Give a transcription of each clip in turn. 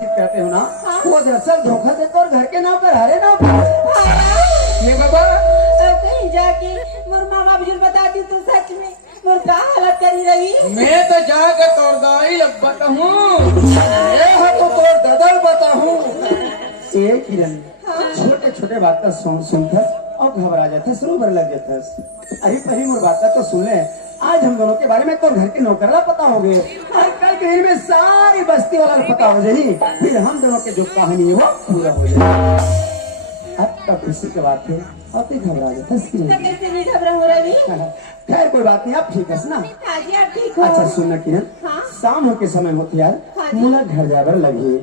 कहते हो ना वो दरअसल धोखा देते और घर के नाम पर हरे नाम पर ये बाबा कहीं जाके मोर मामा बुजुर्ग बता दी तू सच में मोर का हालत करी रही। मैं तो जाके तोर दाई बताऊं ये है तो तोर ददल बताऊं। ये किरण छोटे छोटे बात का सुनथस और घबरा जाथस रोबर लग जाथस। अरे पहली मोर बात तो सुन ले। आज हम दोनों के बारे में तो घर के नौकरला पता हो गए और कल के में सारी बस्ती वाला पता हो जाएगी। फिर हम दोनों के जो कहानी है वो पूरा हो जाएगी। अब तो खुशी की बात है अब भी घबरा जाता कैसे नहीं घबरा हो रही। खैर कोई बात नहीं आप ठीक है ना। हाँ जी आप ठीक हो। अच्छा सुनना किरण हाँ? शाम हो के समय होती यार मुला घर जाकर लगी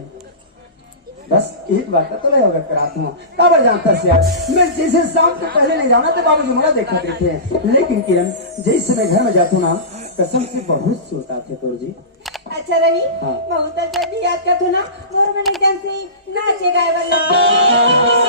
बस एक बात तो नहीं होगा कराता हूँ काबर जानता से यार मैं जैसे शाम से पहले नहीं जाना तो बाबू जी मुला देखा देते लेकिन किरण जैसे मैं घर में जाता हूँ ना कसम से बहुत सोता थे तोर जी। अच्छा रवि हाँ। बहुत अच्छा भी याद कर तू ना और मैंने कैसे नाचे गाए वाले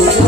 Thank you.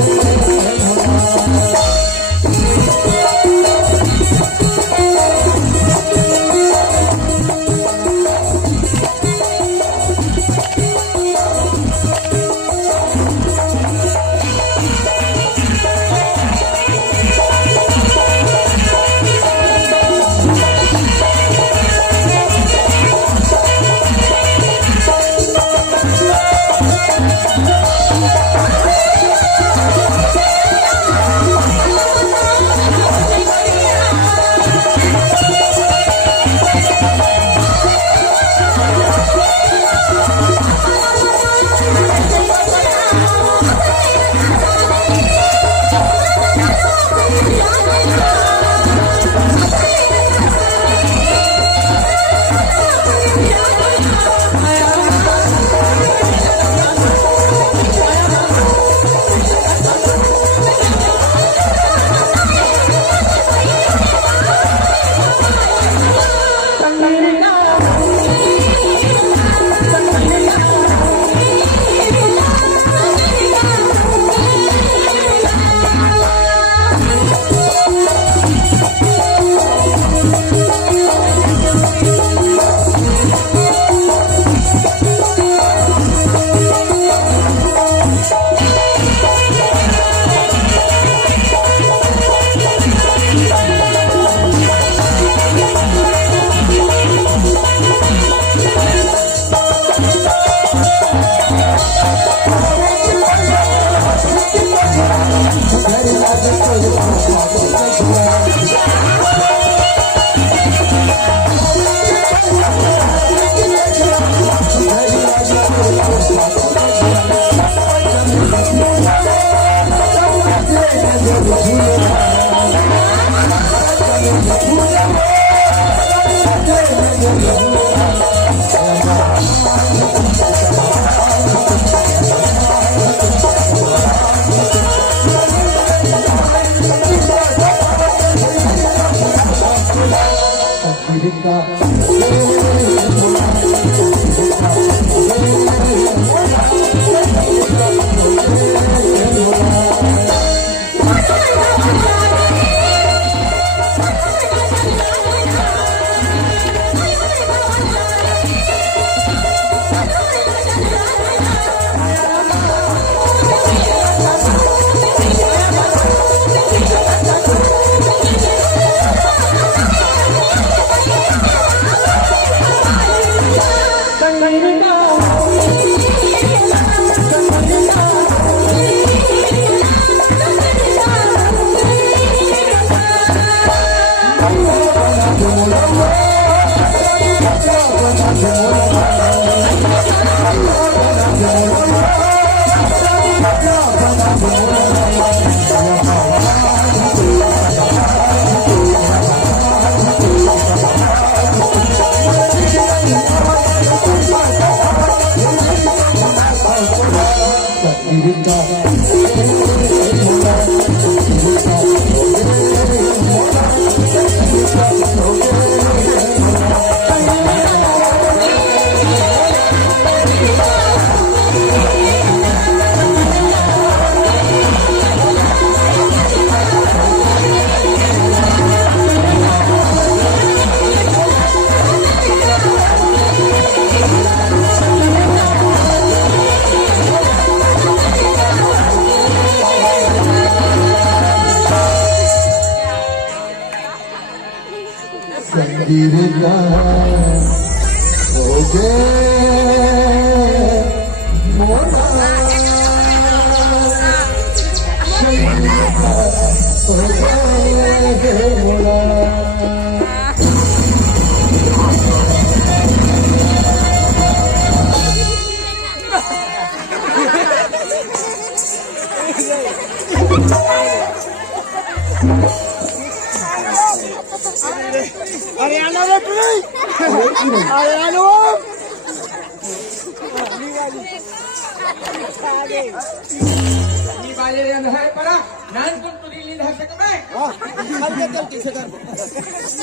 हरियाणा रे प्लीज हरियाणा ಈ ಬಾಲ್ಯ ಅಂದ್ರೆ ಪರ ನಾನು ಕುಂತು ಇಲ್ಲಿಂದ ಹಾಕಕ್ಕೆ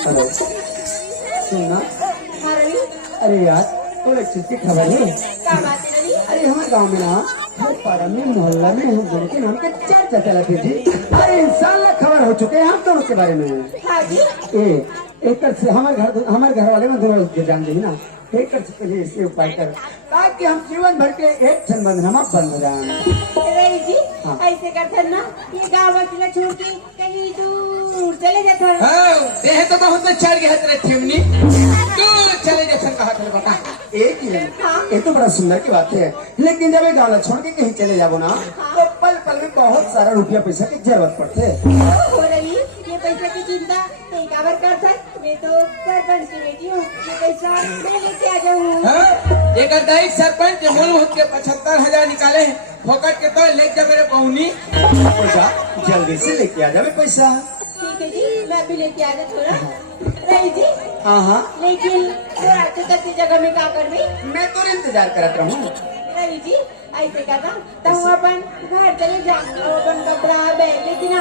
हेलो सुनना हाँ रवि, अरे यार तो एक चीज की खबर है क्या बात है रवि? अरे हमारे गांव में ना हर पारा में मोहल्ला में हम दोनों के नाम के चर्चा चलाती थी। अरे इंसान ला खबर हो चुके हैं हम दोनों के बारे में। हाँ जी, एक से हमारे घर वाले में दोनों के जानते हैं ना, एक से पहले इसके उपाय कर ताकि हम जीवन भर के एक क्षण बंधन बंद हो जाए। रवि जी हाँ। ऐसे करते ना ये गाँव वासी छोड़ के कहीं दूर चले जाते हैं। हाँ देह तो बहुत चढ़ गया तेरे थीमनी तू चले जैसे कहा था बता एक ही है, ये तो बड़ा सुंदर की बात है, लेकिन जब ये गाँव छोड़ के कहीं चले जाओ ना तो पल पल में बहुत सारा रुपया पैसा की जरूरत पड़ते है। हो रही ये पैसा की चिंता नहीं काबर कर सक, मैं तो सरपंच की बेटी हूँ, ये पैसा मैं लेके आ जाऊँ। हाँ एक दाई सरपंच मूल होत के 75,000 निकाले फोकट के तो ले जा मेरे पहुनी पैसा जल्दी से लेके आ जावे पैसा। ठीक है जी, मैं भी लेके आ जाऊँ थोड़ा। रवि जी हाँ हाँ लेकिन थोड़ा तक की जगह में क्या कर भी? मैं तो इंतजार करता हूँ। रवि जी ऐसे कहता तुम अपन घर चले जा और अपन कपड़ा बैग लेती ना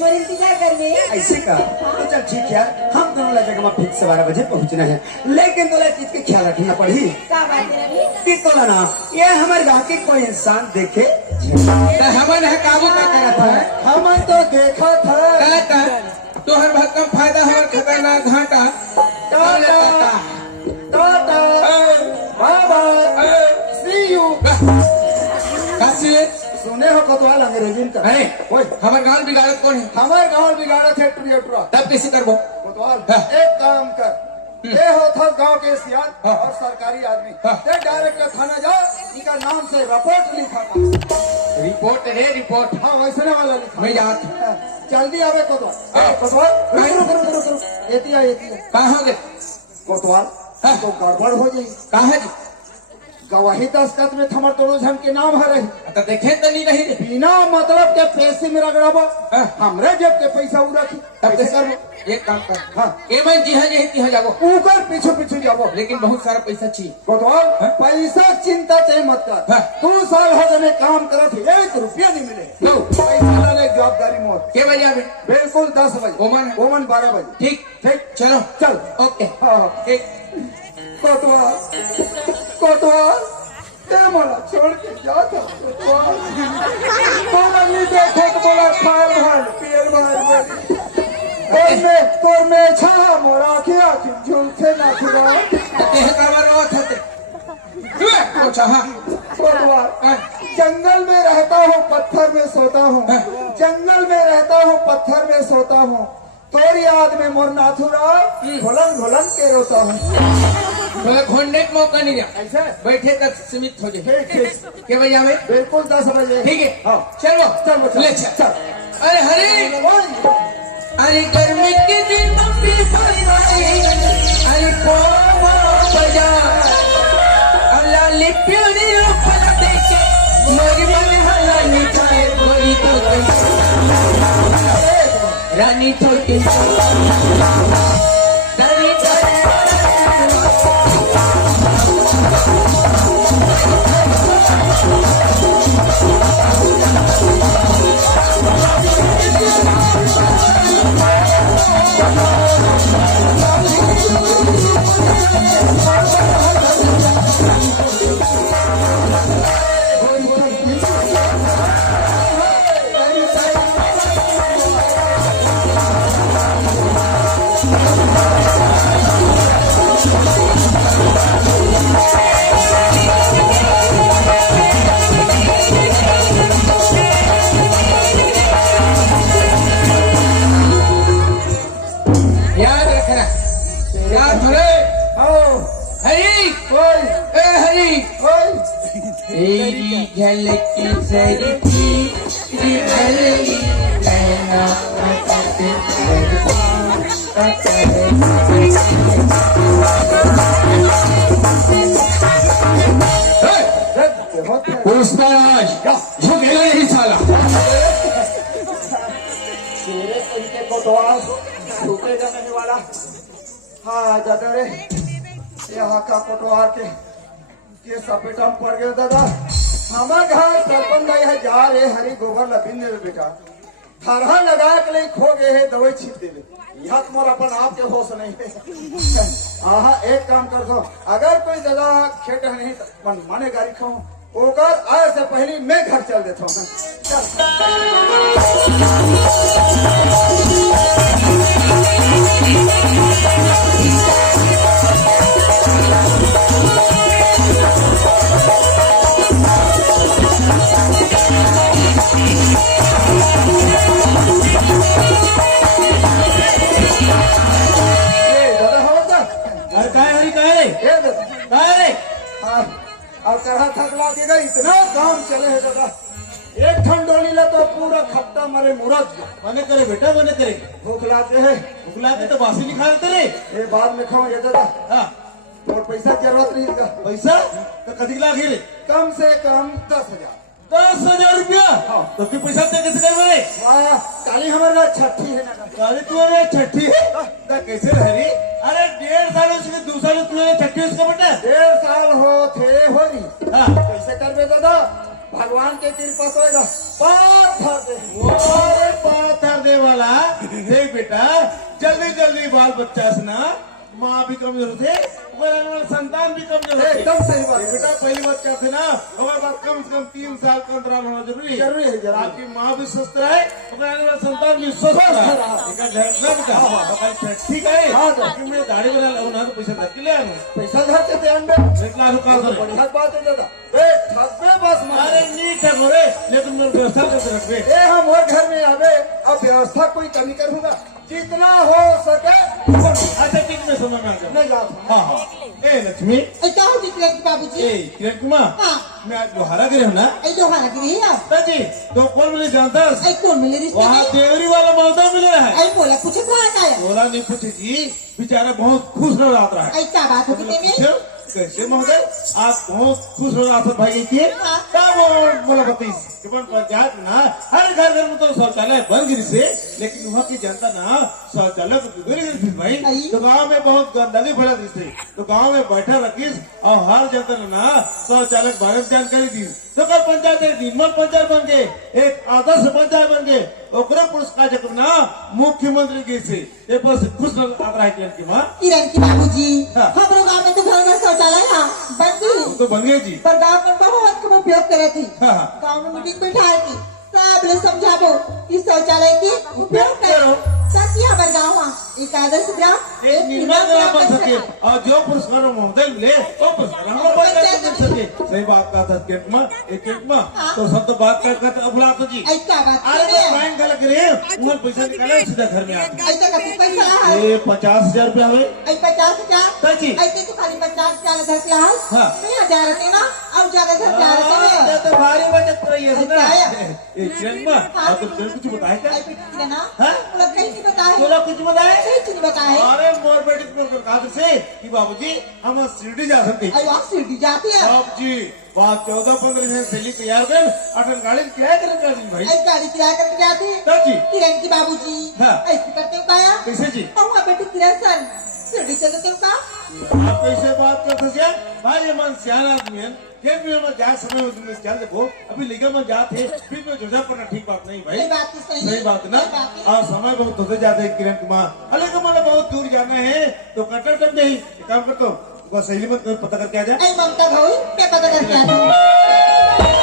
मोर इंतजार कर ले। ऐसे का तो चल ठीक है, हम दोनों ला जगह में फिक्स 12 बजे पहुँचना है, लेकिन तोला चीज के ख्याल रखना पड़ी क्या बात है रवि? कि तोला ना ये हमारे गाँव के कोई इंसान देखे हमन है काबू का करत है हम तो देखा था। गलत है तोहर बहुत कम फायदा हमार खतरनाक घाटा tata tata bye bye see you. Kashi सुने हो कतवाल अंग्रेजी में अरे ओए हमार गांव बिगाड़त कौन है हमारे गाँव बिगाड़ा थे टुरिया तब कैसे करबो कोतवाल हाँ। एक काम कर, ये हो था गांव के सियान हाँ। और सरकारी आदमी, हाँ। ते डायरेक्ट थाना जा, इनका नाम से रिपोर्ट लिखा था। रिपोर्ट रे रिपोर्ट हाँ वैसे वाला लिखा मैं जात हाँ, जल्दी आवे कोतवाल। हाँ। कोतवाल नहीं। रुक एतिया कहाँ हो गए कोतवाल हाँ। तो गड़बड़ हो जाई। कहाँ जी गवाही दस्तखत में थमर दोनों जन के नाम है रही तो देखे तो नहीं रही रे। बिना मतलब के पैसे में रगड़ाबो हाँ। हमरे जेब के पैसा उ रखी तब कैसे से करबो एक काम कर। हाँ। ए मैं जी हाँ जी हाँ जाबो, ऊपर पीछे पीछे जाबो लेकिन बहुत सारा पैसा चाहिए। कोतवाल हाँ। पैसा चिंता ते मत कर हाँ। 2 साल हो गए काम करत 1 रुपया नहीं मिले लो। पैसा डाले जवाबदारी मोर के बजे आवे? बिल्कुल 10 बजे ओमन? ओमन 12 बजे ठीक ठीक चलो चल ओके। हाँ एक कोतवाल कोतवाल ते मला छोड़ के जाता कोतवाल बोला नहीं देखो तो बोला खाल भाल पियर भाल तोर में छा मोरा के आखिर झूठे ना खुदा तेह काबर रो थते कुछ हाँ कोतवाल जंगल में रहता हूँ पत्थर में सोता हूँ जंगल में रहता हूँ पत्थर में सोता हूँ तोरी याद में मोर नाथुरा घुलन घुलन के रोता हूँ बोले घोंडे का मौका नहीं दिया, ऐसा बैठे तक सीमित हो जाए। ठीक ठीक के बजे आवे? बिल्कुल 10 बजे ठीक है हाँ चलो चल बच्चा ले चल। चल अरे हरी अरे गर्मी के दिन भी भाई अरे पोवा बजा अल्लाह लिप्योनी फला देके मोरी मन हला निकाय कोई तो रानी थोड़ी याद रखना याद थोड़े आओ हरी ओए ए हरी ओए तेरी झलक सरकी दिलली कहना पूछता आज झुकेगा नहीं साला। तेरे तरीके कोतवाल छूटेगा नहीं वाला हाँ दादा रे यहाँ का कोतवाल के सपेटा में पड़ गया दादा हमारे घर सरपंच आई है जा रे हरी गोबर लबिन दे बेटा थरहा लगा के लिए खो गए है दवाई छीट दे यहाँ तुम्हारा अपन आप के होश नहीं है हाँ एक काम कर दो अगर कोई दादा खेट नहीं तो माने गाड़ी खाऊं ओकर आए से पहले मैं घर चल देता हूँ दादा हो अरे काय हरी काय ये दादा काय रे हाँ, और कहा थकला देगा इतना काम चले है दादा एक ठंडोली ला तो पूरा खट्टा मरे मुरत मने करे बेटा मने करे भूख लाते है बुलाते तो बासी नहीं खा रहे रे। ये बाद में खाओ ये दादा हाँ और पैसा की जरूरत नहीं है पैसा तो कदी लाख रे कम से कम 10,000 10,000 रुपया हाँ। तो फिर पैसा दे कैसे कर बड़े वाह काली हमारे ना छठी है ना अरे तू अरे छठी है ना कैसे रह रही अरे 1.5 साल उसके 2 साल तू छठी उसका बेटा 1.5 साल हो थे हो नहीं हाँ कैसे कर दादा भगवान के कृपा से होगा पाथर दे अरे पाथर दे वाला देख बेटा जल्दी जल्दी बाल बच्चा से ना माँ भी कमजोर थे हमारा संतान भी कमजोर थे एकदम सही बात है। बेटा पहली बात क्या थे ना हमारे पास कम से कम 3 साल का अंतराल होना जरूरी है जरूरी है जरूरी। आपकी माँ भी स्वस्थ रहे हमारा संतान भी स्वस्थ रहे रहा। एक झटका बेटा ठीक है हाँ, तो। कि मैं दाढ़ी बना लाऊं ना तो पैसा धर के ले आऊं पैसा घर से ध्यान में 1 लाख रुपया करे बढ़िया बात है दादा बे छत में बस मारे अरे नीट है मोरे लेकिन मेरे व्यवस्था करके रखबे ए हम और घर में आवे अब व्यवस्था कोई कमी करूंगा जितना हो सके उतना। अच्छा ठीक मैं समझ में आ गया नहीं जाता हाँ हाँ ए लक्ष्मी क्या हो चित्रक बाबूजी ए किरण कुमार हाँ मैं आज लोहारा गिरे हूँ ना ऐ लोहाना गिरी है आप जी तो कौन मुझे जानता है ऐ कौन मिले रिश्ते वहाँ में देवरी वाला मौदा मिल रहा है ऐ बोला कुछ कहाँ आया बोला नहीं पूछे जी बेचारा बहुत खुश रह रहा है ऐ क्या बात होगी तेरे में कैसे महोदय आप बहुत खुश हो रहा भाई की हाँ। तब बोला बतीस पंचायत ना हर घर घर में तो शौचालय बन गई से, लेकिन वहाँ की जनता ना शौचालय को बिगड़ गई थी भाई। आई। तो गाँव में बहुत गंदगी फैला दी थी, तो गाँव में बैठा रखीस और हर जनता ने ना शौचालय के बारे में जानकारी दी। तो कल पंचायत निर्मल पंचायत बन गए, एक आदर्श पंचायत बन गए, ओकरे पुरस्कार जब ना मुख्यमंत्री की से ये बस खुश आता है किरण की माँ किरण की बाबूजी हाँ। हम लोग गाँव में तो घर शौचालय हाँ बन गई, तो बन गए जी। पर गाँव में बहुत कम उपयोग करे थी। हाँ। गाँव में मीटिंग बैठाए थी, सब लोग समझाबो कि शौचालय की उपयोग करो ताकि हमारे गाँव एक आदर्श ग्राम एक निर्मल ग्राम बन सके और जो पुरस्कार महोदय मिले वो पुरस्कार हम पंचायत को मिल सके। सही बात कहा था केंट में, एक केंट में तो सब तो बात कर बुला तो जी। ऐसा बात अरे करे तो बैंक गलत करे उन्हें पैसा निकाले सीधा घर में आते। ऐसा कभी पैसा है ये 50,000 रुपया हुए 50,000 जी। ऐसे तो खाली 50,000 घर के हाल हाँ। नहीं 1,000 रहते ना और ज्यादा घर के हाल ये तो भारी बचत कर रही है अच्छा है। एक केंट में आप तो कुछ बताए क्या? ना हाँ? लोग कहीं नहीं बताए तो लोग कुछ बताए? कहीं नहीं बताए अरे मोर बेटी को कहा से कि बाबूजी हम शिरडी जा सकते अरे वहाँ सीढ़ी जाती है अब जी बात 14-15 दिन से तैयार कर अटल गाड़ी किराया करके भाई एक गाड़ी किराया करके जाती है तब जी किरण की बाबूजी हाँ। ऐसे करते हो क्या कैसे जी और वहाँ बेटी किरण सर सीढ़ी चलते हो क्या आप कैसे बात करते थे भाई ये मन सियान आदमी है खेत में हम जा समय में तुमने क्या देखो अभी लेकर में जाते फिर में जोजा पड़ना ठीक बात नहीं भाई सही बात है, सही बात है ना सही बात है। और समय बहुत होते जाते हैं किरण कुमार अरे को मतलब बहुत दूर जाना है तो कटर टन नहीं एक काम कर तो सहेली में पता करके आ जा ऐ ममता भाई क्या पता करके आती हूँ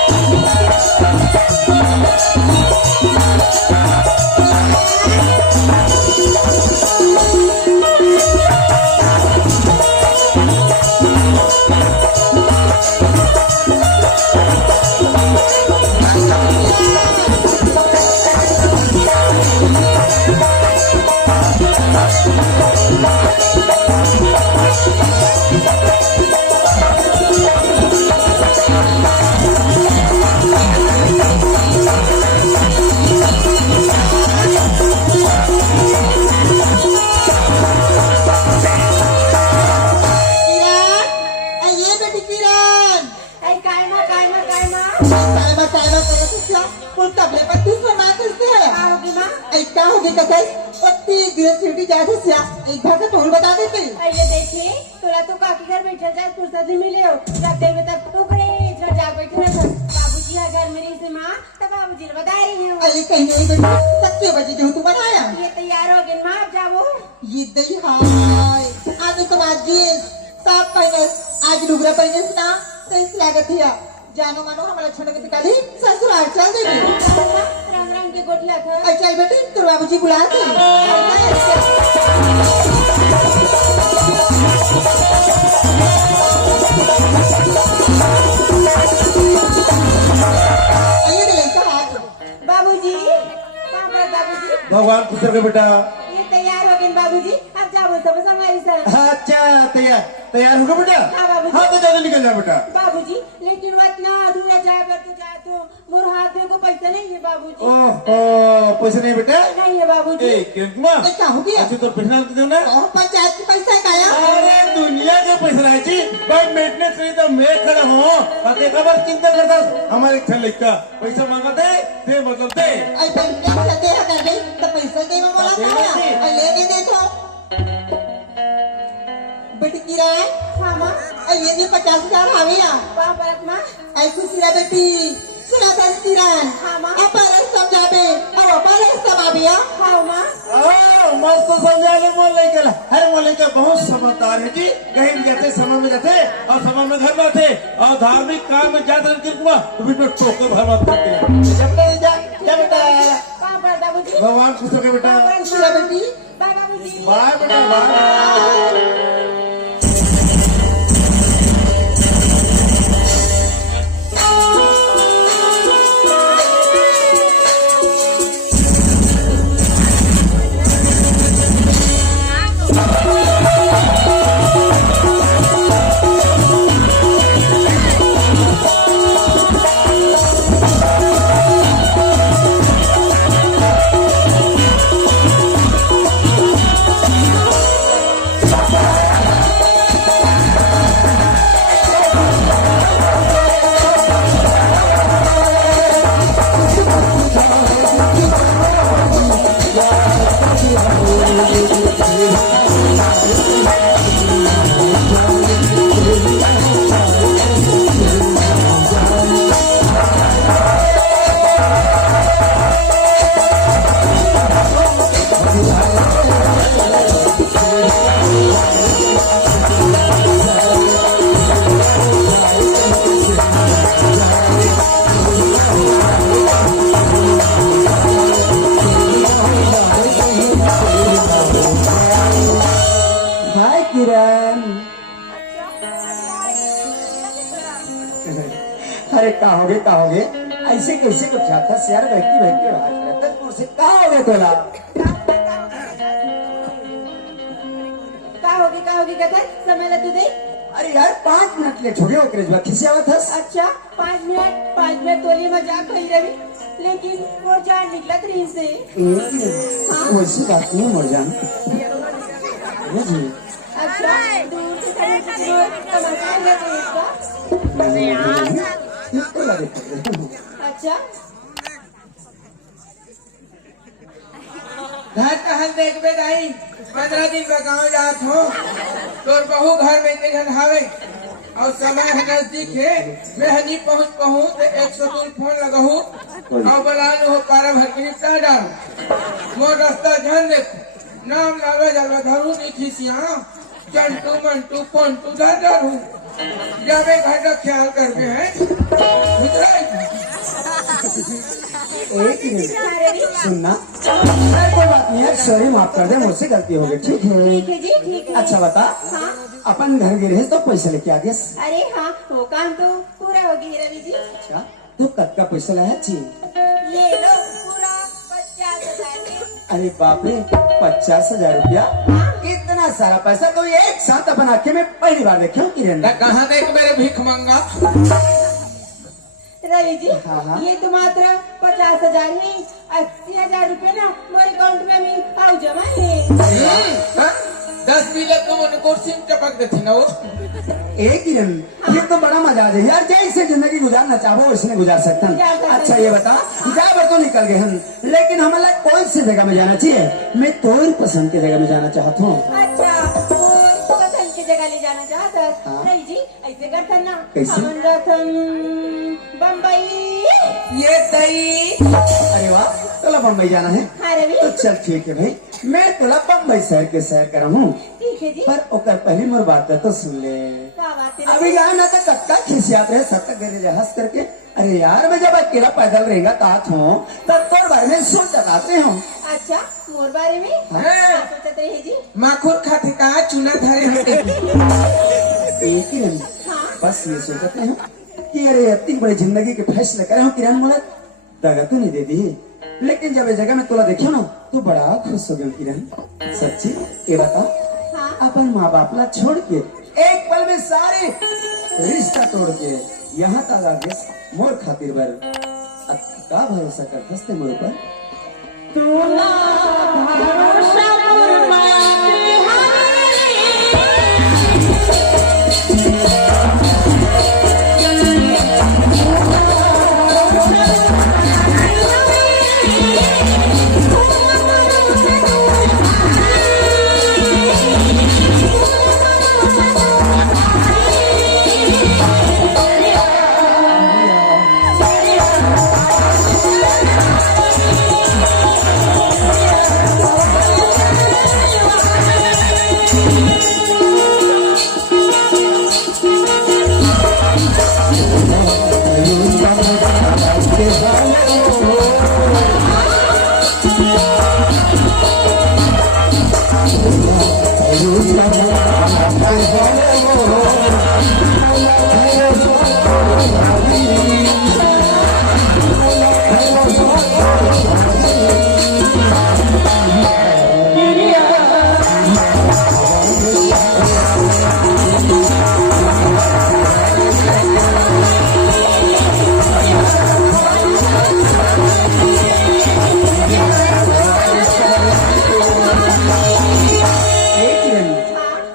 किरण ये बेटी किरण Ay, calma, calma, calma. साइबा साइबा करो तो क्या कुल तबले पर तू सुना कैसे है Ano ki ma? ऐसा हो गया कैसे पत्ती गिर सीढ़ी जाते से एक बार का टोल बता देते Ay, ये देखिए तोला तो काकी घर बैठा जा फुर्सत नहीं मिले हो जाते हुए तब तो करे इधर जा बैठे रह बाबूजी है घर मेरी से माँ तब बाबूजी ने बता रही हूँ अरे कहीं नहीं बेटी सच्चे बजे जो तू बनाया ये तैयार हो गए माँ अब जाओ ये दही हाय आज तो आज साफ पहने आज लुगरा पहने से ना सही लागत है जानो मानो हमारा छोटे के पिता दी ससुराल चल देगी रंग रंग के गोटला था अरे चल बेटी तो बाबूजी बुला थे आइए ले का हाथ बाबूजी बाबूजी बाबूजी भगवान खुश रखे बेटा ये तैयार हो गए बाबूजी अब जाओ सब हमारी साथ अच्छा तैयार तैयार हो गया बेटा हाँ, बाबूजी। हाँ तो ज्यादा निकल जा बेटा बाबूजी लेकिन वो इतना अधूरा जा कर तो जा तो मोर हाथ में को पैसा नहीं है बाबूजी ओह पैसे नहीं बेटा नहीं है बाबूजी ए किरण कुमार क्या हो गया अच्छा तो पैसा दे ना और पंचायत की पैसा काया अरे दुनिया के पैसा है जी भाई मेंटेनेंस नहीं तो मैं खड़ा हूँ ताकि खबर चिंता करता हमारे घर लड़का पैसा मांगा दे मतलब दे आई पैसा दे कर दे तो पैसा दे में बोला था आई ले के दे तो बेटी किरण हाँ माँ आई ये दे 50,000 आविया वहाँ पर माँ आई खुशी रा बेटी सुना था किरण हाँ, माँ। अपर समझाबे और अपर समाबिया हाँ माँ मस्त समझा के मोल लेकर हर मोल लेकर बहुत समझदार है जी कहीं भी जाते समय में जाते और समय में घर में आते और धार्मिक काम में जाते किरण कुमार तो फिर टोके भर मत करते जा बेटा वहाँ पर बाबूजी भगवान खुश रखे बेटा खुशी रा बेटी बाय बाबूजी बाय बेटा बाय Bye. कहोगे ऐसे कैसे कुछ जाता यार व्यक्ति व्यक्ति बात रहता है से कहोगे तोला का होगी कथा समय लग दे। अरे यार 5 मिनट लेट हो गए ओकरे जवा खिसे आवत हस अच्छा 5 मिनट तोली मजाक कर रही लेकिन वो जान निकला ट्रेन से। वैसी बात नहीं मर जान जी अच्छा दूर से तमाशा है तो इसका। इसको लगे अच्छा घर टहल देख बे दाई 15 दिन का गाँव जात हो तोर बहू घर में के घर हावे और समय है नजदीक है मैं हनी पहुँच तो 102 फोन लगहू और बलान हो पारा भर के निपटा डाल मोर रास्ता ध्यान दे नाम लावे जावा धरू नहीं खिसिया चंटू मंटू पंटू दारू जावे घर का ख्याल करके है एक मिनट सुनना अरे कोई बात नहीं है सॉरी माफ कर दे मुझसे गलती हो गई ठीक है ठीक है जी ठीक है। अच्छा बता हाँ अपन घर गिरे तो पैसा लेके आ गए अरे हाँ वो काम तो पूरा हो गया रवि जी। अच्छा तू कद का पैसा लाया छी ये लो पूरा 50,000। अरे बाप रे 50,000 रुपया इतना सारा पैसा तो एक साथ अपन आंखें में पहली बार देखे किरण कहाँ देख मेरे भीख मंगा रवि जी हाँ। ये तो मात्र 50,000 नहीं 80,000 रुपए ना मेरे अकाउंट में भी आओ जमा है। 10 मिले तुम उनको सिम टपक देती ना वो एक किरण ये तो बड़ा मजा है यार जैसे जिंदगी गुजारना चाहो उसने गुजार सकता है। अच्छा ये बता जा तो निकल गए हम लेकिन हमारा कौन सी जगह में जाना चाहिए मैं तोर पसंद की जगह में जाना चाहता हूँ। अच्छा वो पसंद की जगह ले जाना चाहता हाँ। रवि जी ऐसे करता ना कैसे? हम रतन बम्बई। ये दही अरे वाह तोला बम्बई जाना है हाँ रवि तो चल ठीक है भाई मैं तोला बम्बई शहर के सैर कर हूँ ठीक है जी। पर ओकर पहली मोर बात है तो सुन ले क्या बात है अभी यहाँ ना तो कक्का खिसियात रहे सब तक गिरे हंस करके अरे यार मैं जब अकेला पैदल रहेगा तात हूँ तब तोर बारे में सोच लगाते हूँ। अच्छा मोर बारे में हाँ। क्या सोचते रहे जी। माखुर खाते कहा चूना धरे होते एक ही नहीं हाँ बस ये सोचते हैं कि अरे इतनी बड़ी जिंदगी के फैसले करे हो किरण मोला दगा तो नहीं दे दी लेकिन जब ये जगह में तोला देखियो ना तू बड़ा खुश हो गया किरण सच्ची ये बता हाँ अपन माँ बाप ला छोड़ के एक पल में सारे रिश्ता तोड़ के यहाँ तक आ गए मोर खातिर बर अब का भरोसा कर दस्ते मोर पर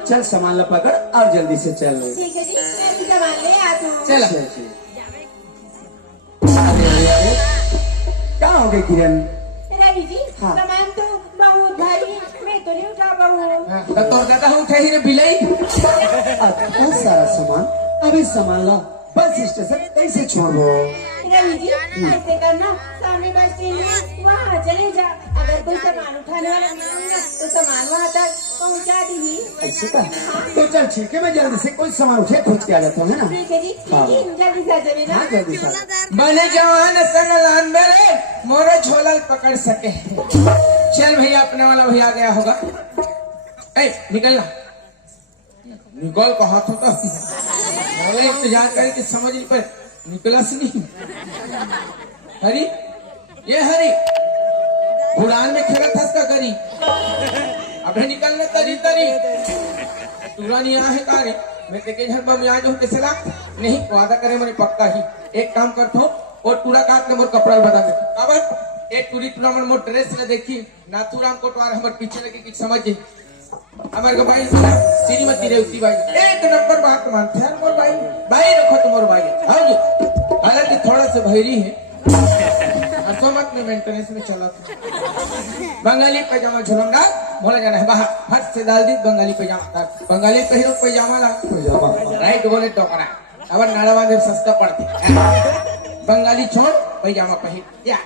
चल सामान ला पकड़ और जल्दी से चल ठीक है जी मैं भी सामान ले आती हूँ। चलो अरे क्या हो गई किरण रवि जी हाँ। सामान तो बहुत भारी है मैं तो नहीं उठा पाऊँ। तो तोर दादा हम उठे ही ने बिलाई इतना सारा सामान अभी सामान ला बस स्टेशन कैसे छोड़ो रवि जी ऐसे करना सामने बस स्टैंड है वहाँ चले जा अगर कोई सामान उठाने वाला मिलेगा तो सामान वहाँ तक पहुँचा दी। ऐसे का तो चल ठीक है मैं जल्दी से कोई सामान उठे खोज के आ जाता हूँ है ना ठीक है जी हाँ। जल्दी से आ जाइए ना। हाँ जल्दी से बने जवान संग लान मेरे मोरे झोला पकड़ सके चल भैया अपने वाला भैया गया होगा ए निकलना निकल को हाथों का इंतजार करके समझ नहीं पर निकलस नहीं। हरी ये हरी उड़ान में खेला था इसका करी अबे निकलने तरी तरी तुरानी यहाँ है कारे मैं तेरे घर में यहाँ जो कैसे ला नहीं वादा करे मैंने पक्का ही एक काम करता हूँ और टूड़ा काट ले मोर कपड़ा बता दे अब एक टूरी टूरा मोर ड्रेस ले देखी नाथुराम कोटवार हमारे पीछे लगे कि समझ हमारे भाई श्रीमती रेवती भाई एक नंबर बात मानते हैं मोर भाई भाई रखो तुम्हारे भाई हाँ जी हालांकि थोड़ा सा भैरी है मत में मेंटेनेंस में चला था बंगाली पैजामा झुलंगा बोला जाना है बाहर फट से डाल दी बंगाली पैजामा बंगाली पहनो पैजामा ला पैजामा राइट बोले टोकरा अब नाड़ावा देव सस्ता पड़ती बंगाली छोड़ पैजामा पहन या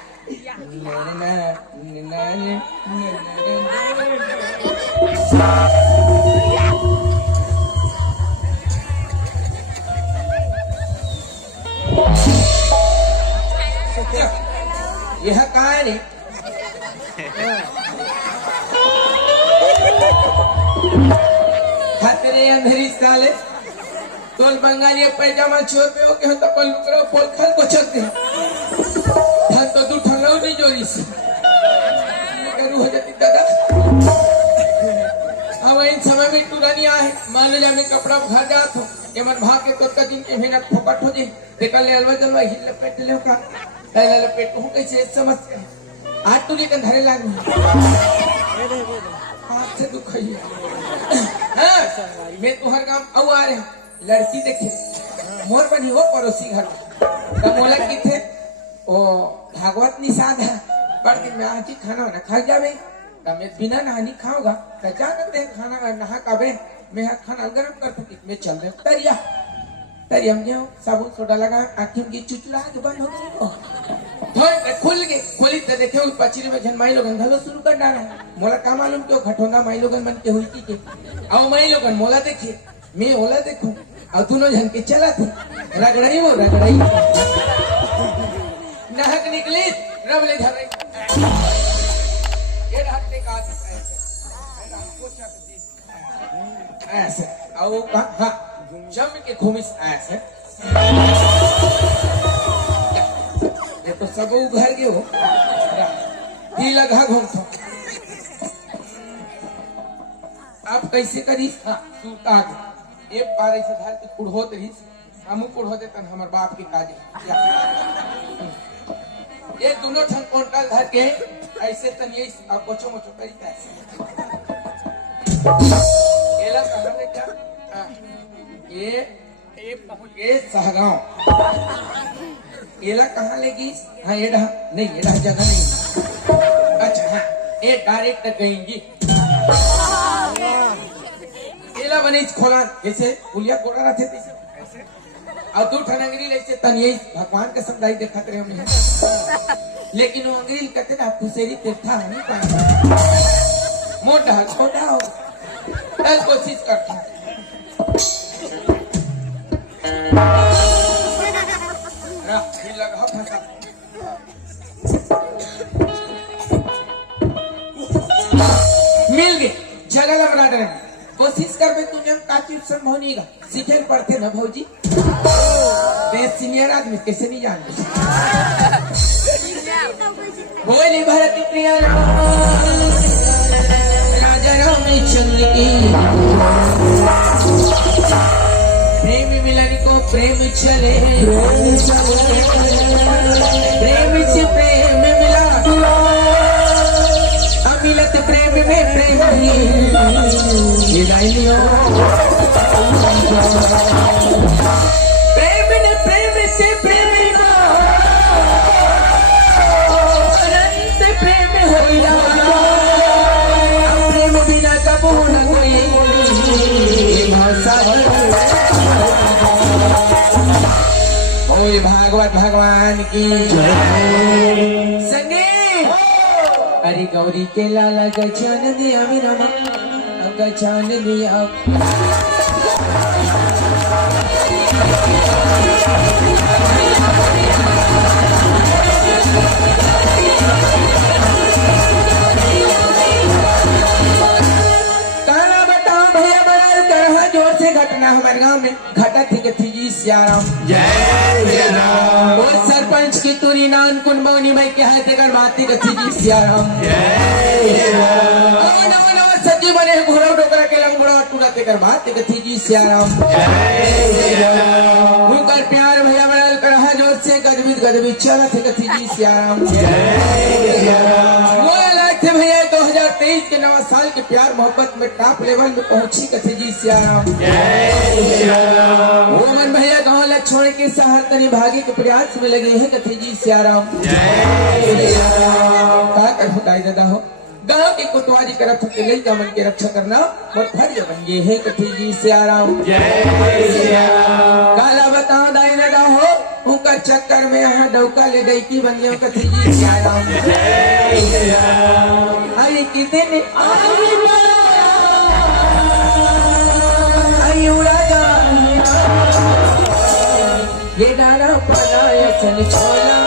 यह कहा है रे खतरे अंधेरी साले तोल बंगाली पैजामा छोड़ पे हो के तो पल लुकरा पोल खल को चलते था तो तू ठंगाऊ नहीं जोरी से करू हो जाती दादा अब इन समय में टूरानी आए मान जा मैं कपड़ा घर जात हो ये मन भाग के तो दिन के मेहनत फोकट हो जाए देखा ले अलवा जलवा हिल लपेट ले का ले लपेट हूं कैसे समझ आज तू लेकर धरे लाग हाथ से दुख है हां मैं तुहर काम अब आ रहे लड़की देखे मोर बनी हो पड़ोसी घर तब बोला कि थे ओ भागवत निषाद है पर दिन में आज ही खाना ना खा जावे तब मैं बिना नहानी खाऊंगा तो क्या करते हैं खाना नहा काबे मैं खाना गरम कर सकती मैं चल रहे तरिया तरिया में साबुन सोडा लगा आंखें की चुचला जो बंद हो गई थोड़ी खुल गई खोली तो देखे उस पचरी में जन माई लोगन धलो शुरू कर डाला मोला का मालूम क्यों खटोंदा माई लोगन मन के हुई की आओ माई लोगन मोला देखे मैं ओला देखूं और दोनों जन के चला थे रगड़ाई वो रगड़ाई नहक निकली रब ले घर ये हटने का ऐसे आओ हाँ जम के घूमिस ऐसे ये तो सब उघर गए हो दी लगा घूमता आप कैसे करीस हाँ सूता एक बार ऐसे धार के कुड़होत रहीस हमू कुड़होते तन हमर बाप के काजे ये दोनों ठन कोंटल धर के ऐसे तन ये आप कोचो मोचो करी कैसे एला कहां ले क्या ये पहुंच गए सहगांव एला कहां लेगी हाँ ये नहीं ये जगह नहीं अच्छा हाँ ये डायरेक्ट गईंगी एला बने खोला जैसे पुलिया कोड़ा रहते ऐसे और दो ठन अंग्रेजी ऐसे तन यही भगवान के समझाई देखत रहे हम लेकिन वो अंग्रेजी कहते ना खुसेरी तीर्था नहीं पाए मोटा छोटा हो कोशिश करता लगा फंसा मिल गए जगह लगा रहे कोशिश कर बे तुझे का चीज संभव नहीं गा सीखे पड़ते ना भौजी सीनियर आदमी कैसे नहीं जानते बोली भरत प्रिया राजा रामचंद्र की प्रेम मिलन को प्रेम चले प्रेम से प्रेम मिला अमिलत प्रेम में प्रेम प्रेम ने प्रेम से प्रेम अनंत प्रेम होइला प्रेम बिना कबू न कोई भाषा ओए भागवत भगवान की संगे अरे गौरी के लाला गजान दिया मेरा गजान दिया काला बताओ भैया बड़ा कर जोर से घटना हमारे गांव में घटा थी कि थी जी सियाराम जय कुंडमौनी माई के हाथ कर बाती कथी जी सियाराम नमो नमो सजी बने घोड़ा डोकरा के लंगड़ा टूराते कर बाती कथी जी सियाराम मुकर प्यार भैया बड़ल कर हा जोर से गदबिद चला थे कथी जी सियाराम बोला थे भैया 2023 के नवा साल के प्यार मोहब्बत में टॉप लेवल में पहुंची कथी जी सियाराम वो मन भैया गाँव लक्ष्मण के शहर तनी भागे के प्रयास में लगे हैं कथी जी सियाराम का कर बताई दादा हो गाँव की कोतवाली करत के लइका मन के रक्षा करना और फर्ज बन गए हैं कथी जी सियाराम काला बताओ दाई दादा हो उनका चक्कर में यहाँ डौका ले डैकी बन गए कथी जी सियाराम अरे कितने आई उड़ा ये डाना पलाया चल छोला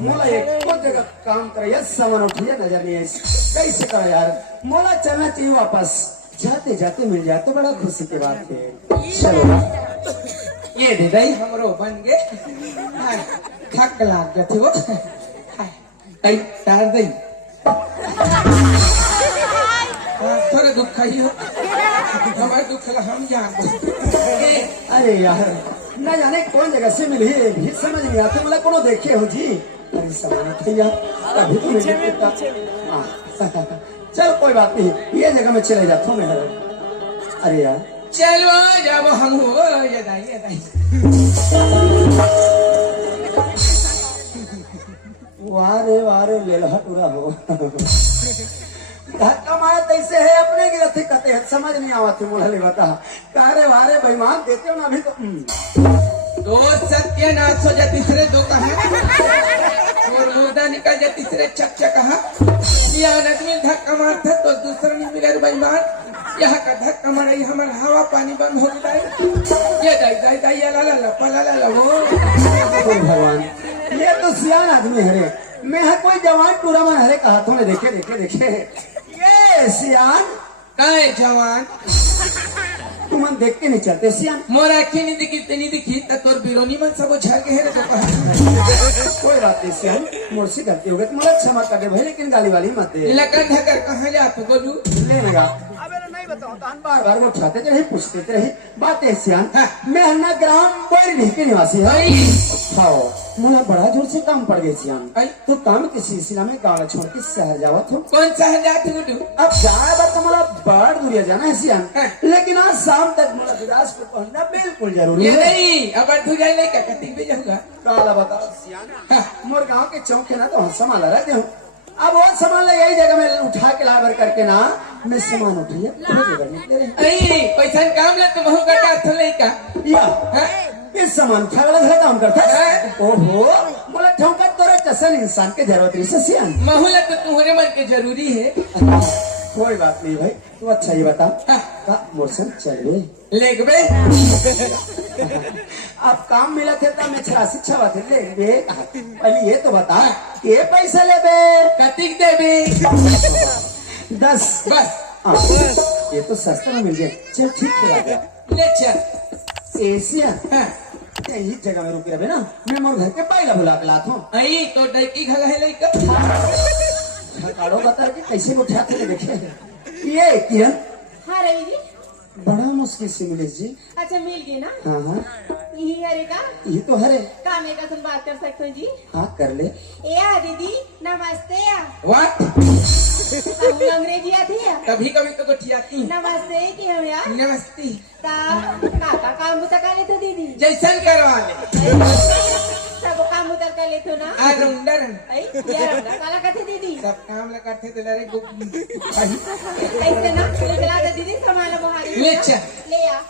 मोला एक जगह काम करे सामान उठिए नजर नहीं आई कैसे करो यार मोला चलना चाहिए वापस जाते जाते मिल जाए तो बड़ा खुशी की बात है चलो ये दे दई हमरो बन गए थक लाग गए वो आई तार दई थोड़ा दुख खाई हो हमारे दुख हम जान अरे यार न जाने कौन जगह से मिली भी समझ नहीं आते मतलब कोनो देखे हो जी अरे सामान उठिया कभी तो मिल सकता चल कोई बात नहीं ये जगह में चले जाता हूँ मैं अरे यार चलो जब हम हो ये दाई वारे लेलहा पूरा हो धक्का मारा तैसे है अपने गिरती कहते हैं समझ नहीं आवती मोला ले बता कारे वारे बेईमान देते हो ना अभी तो सत्यानाश हो जा तीसरे दो कहा और मुर्दा निकल जा तीसरे चक कहा यह आदमी धक्का मारता तो दूसरा नहीं मिले बेईमान यहाँ का धक्का मारा हमारा हवा पानी बंद हो गया ये दाई ला वो भगवान ये तो सियान आदमी है रे मैं है कोई जवान पूरा मन हरे का हाथों में देखे ये सियान काहे जवान तुम देख के नहीं चलते सियान मोर आँखें नहीं दिखी तोर बिरोनी मन सब झल के है कोई बात नहीं सियान मोरसी गलती हो गई तुम्हारा क्षमा कर दे भाई लेकिन गाली वाली मत दे लकड़ ढकर कहाँ जा तू गोलू ले लगा बार बार उठाते रहे पूछते रहे बात है सियान मैं हन्ना ग्राम बैरनी के निवासी है मुझे बड़ा जोर से काम पड़ गए सियान तो काम के सिलसिला में गाँव छोड़ के शहर जावत हो कौन शहर जाते हो अब जाए बात तो मला बड़ दूरिया जाना है सियान लेकिन आज शाम तक मुझे बिलासपुर पहुंचना बिल्कुल जरूरी है नहीं अब तू जाए नहीं क्या कती पे जाऊंगा काला बताओ सियान मोर गाँव के चौक है ना तो हम संभाल रहते हूँ अब वो सामान ले यही जगह में उठा के लाभ करके ना मैं सामान उठी है पैसा काम ला तुम का इस सामान उठा वाला काम करता है ओहो बोला ठोंका तोरे चसन इंसान के जरूरत है सियान माहौल तो तुम्हारे मन के जरूरी है कोई बात नहीं भाई तू अच्छा ही बता मोरसन चल ले अब काम मिला थे तो मैं 86 छवा थे ले पहले ये तो बता के पैसा ले बे कतिक दे बे 10 बस ये तो सस्ता में मिल जाए चल ठीक है ले चल एशिया यही जगह में रुके रहे ना मैं मोर घर के पहला बुला के लाता हूँ तो डैकी खा है लइका काड़ो बता कि कैसे उठाते थे देखे ये किरण हाँ रही जी बड़ा मुश्किल से मिले जी अच्छा मिल गई ना हाँ यही अरे का ये तो हरे। काम एक तुम बात कर सकते हो जी। हाँ कर ले। ए आ दीदी नमस्ते आ व्हाट हम अंग्रेजी आती है कभी कभी तो कुछ आती नमस्ते की हम यार नमस्ते काका काम उतर कर लेते दीदी जैसन करवा ले सब काम उतर कर लेते ना आ रंडर यार काला कहते दीदी सब काम ल करते तो लरे गुप्त ऐसे ना चला दीदी संभालो बुहारी ले चल। ले आ